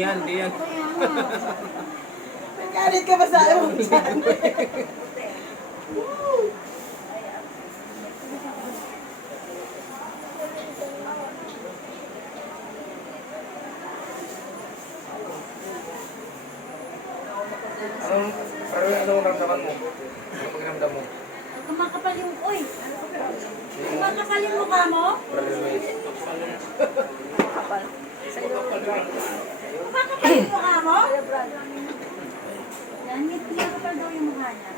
yan, di yan. Kaya nga. Nagalit ka ba sa ayaw mo dyan? Anong, anong ramdaman mo? Anong pakiramdam mo? Kumakapal yung, uy! Kumakapal yung mukha mo? Luis. Kumakapal yung mukha mo? Yan, hindi kumakapal daw yung mukha niya.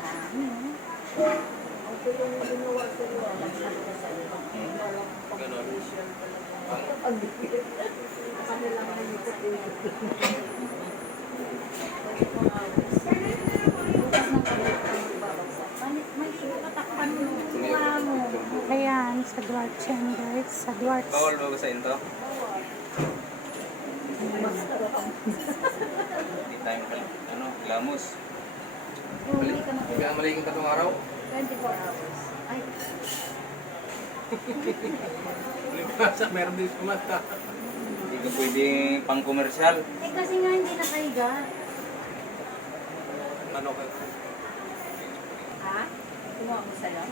Dami. May katakpan mo yung mukha mo. Ayan, sa Duarte yan guys. Sa Duarte. Bawal ba sa into? Hindi tayo. Ano, lamos. Hindi ka matulog. Kaya maliging ka itong araw? 24 hours. Ay, Sa meron din kumata. Hindi ka pwedeng pang komersyal. eh kasi nga hindi nakahiga. Ano ka? Ha? Kumuha ko sa'yo?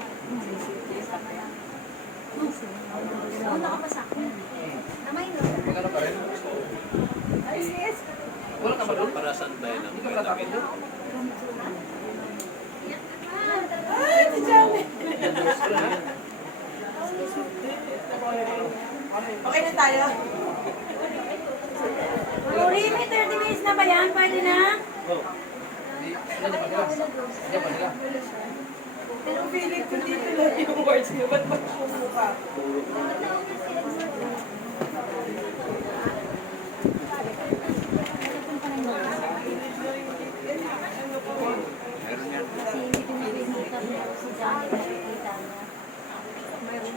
Yes, ako yan. Oo, nakapasa ako. Namay no. Magkano pa rin? Ay, yes. Wala ka ba doon? Para saan tayo lang? Hindi ka matakot doon? Ay, si Janet. Okay na tayo? Uri, may 30 minutes na ba yan? Pwede na? Pero feeling ko dito lang yung words niyo. Ba't niya.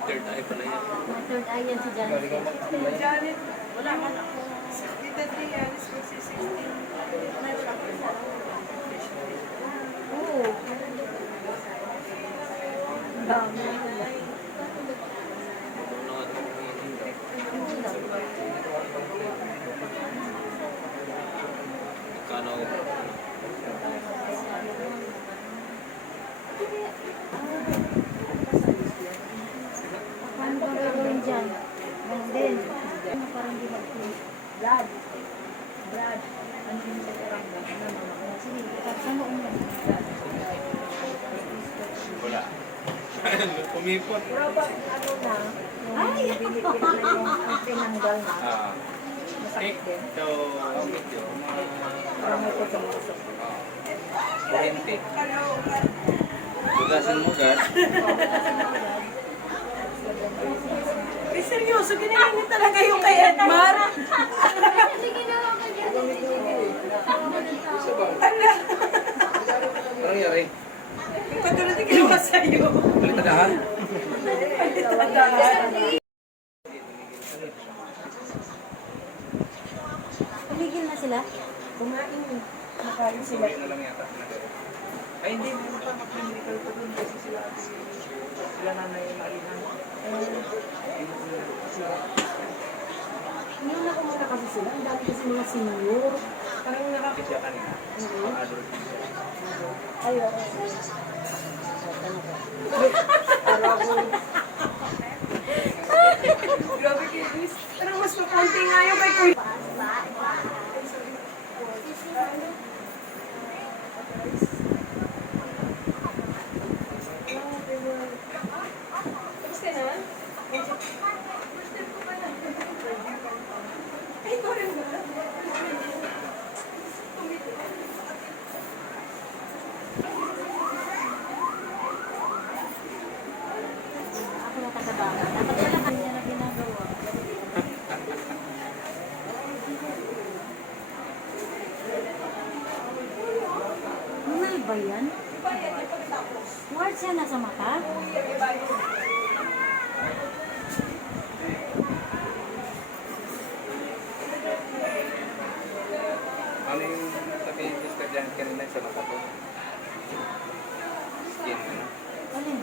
Third eye pala yan. Third eye yan si Janet. Janet, wala ka na. Tita Trianis, magsi-16. Oo. Dami. Kano? Paano ba gagawin dyan? Ganun din. Ano parang di mag-play? Blood. Blood. Ano yung sa karangga? Sige, tapos mo umo. Wala. Kumipot. Pero pag ano na, yung Ay! binibigyan na yung ang tinanggal na, Ah. masakit din. So, medyo Parang may. Tugasan mo, Gad. Eh, seryoso, ginagawa niyo talaga yung kay Edmar? Ala, Parang yari. yung katulad na ginawa sa'yo. Balitadahan. Tumigil na sila? Kumain yun. Nakain sila. Kumain na lang yata. Ay, hindi. Meron pa mag-medical pa dun kasi sila sila nanay na alihan. Ngayon ako muna kasi sila, ang dami kasi mga senior. Parang nakakita. Siya kanina. Pang-adult. Ayaw. Grabe kay Luis. Parang mas makunti nga yung kay Kuya. Tapos ka na? Ay, ikaw rin ba? Ako na taga-baka. Dapat wala kanya na ginagawa. Normal ba yan? Nasa mata? Ano yung sabi ni Mr. Jan kanina sa mata ko? Skin, ano? Alin?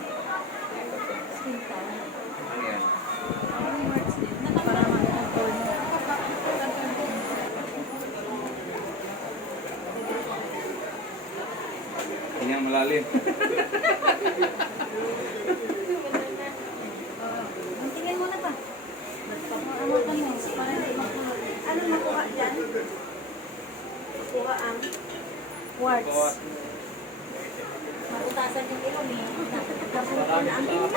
Skin tone. Ano yan? Parang warts din. Nakaparama na. doktor mo. Hindi ang malalim. Tingin mo na pa. Amakan mo. Para hindi makuha. Ano Makuha ang warts. Mabutasan yung ilong eh. Napunta na ang ilong.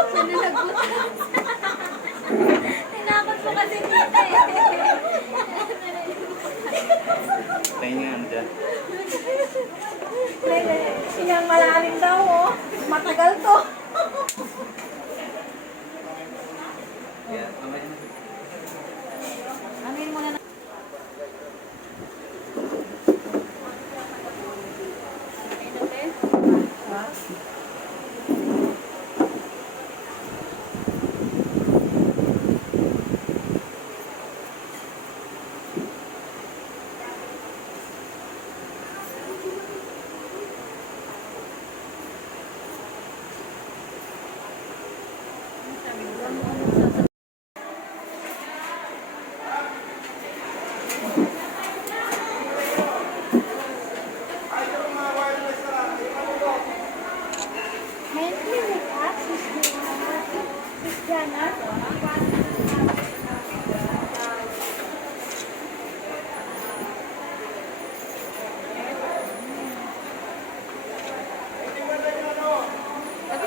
Ano nagbutas? Tinakot mo kasi dito eh. Tayo nga dyan. Siyang malalim daw oh. Matagal to.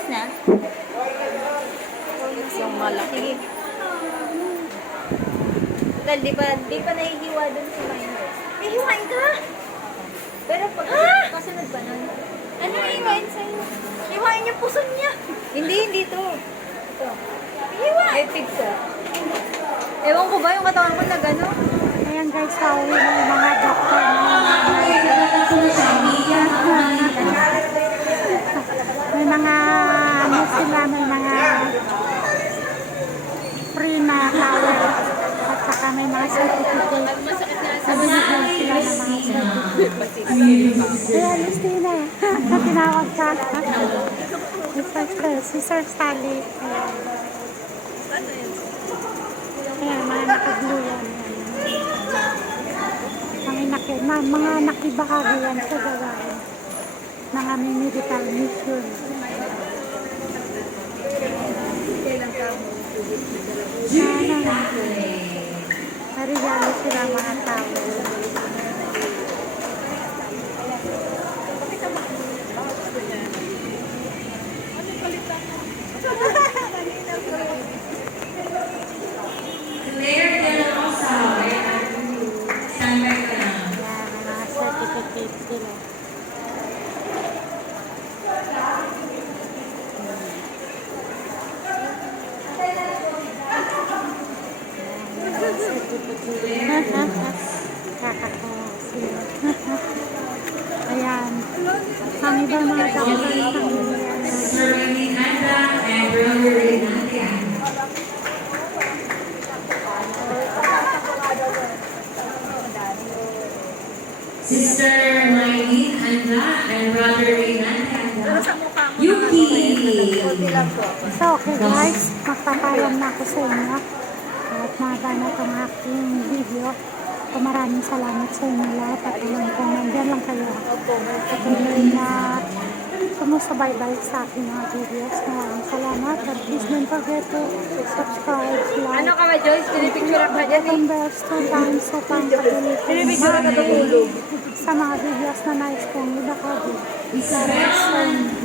Tapos na? Yung malaki. Sige. Dahil di ba, di pa nahihiwa dun sa may Eh, hiwain ka! Pero pag kasunod ba nun? Ano hiwain sa'yo? Hiwain yung puson niya! Hindi, hindi to. Ito. Hiwa! May pizza. Ewan ko ba yung katawan ko na gano'n? Ayan guys, pauwi na yung mga Nabibigyan sila ng mga certificate. Ayan, Christina. Tinawag ka. Si Sir, si Sir Sally. Ayan. Mga nakablue yan. Mga, naki, na, mga nakibahagi yan sa gawain ng aming medical mission. Sana narigalo sila mga tao. Sister Maylene Handa and Brother Reynan Handa. Yuki! So, okay guys, magpapayam na ako sa inyo. At mahaba na itong aking video. So, maraming salamat sa inyo lahat. At alam ko, nandyan lang kayo. Patuloy na sumusubaybay sa aking mga videos. Maraming salamat. At please don't forget to subscribe, like, Ano ka ba, Joyce? Pinipicture ka dyan eh. and bells two times upang patuloy kayo Pinipicture ka tutulog. sa mga videos na nais kong ibakagi. Isabel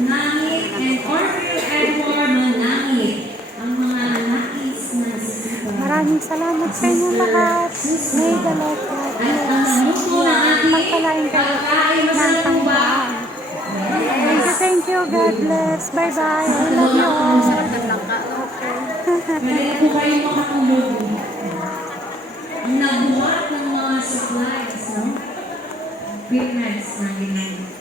Manangit and Orphew Edward Manangit. Maraming salamat sa inyo lahat. May the Lord God bless. ating Magpalain kayo ng. Panginoon. Thank you, thank you. God bless. Bye-bye. I love you all. Po kayo makakulog. Ang nagbuhat ng mga supplies, no? Equipment.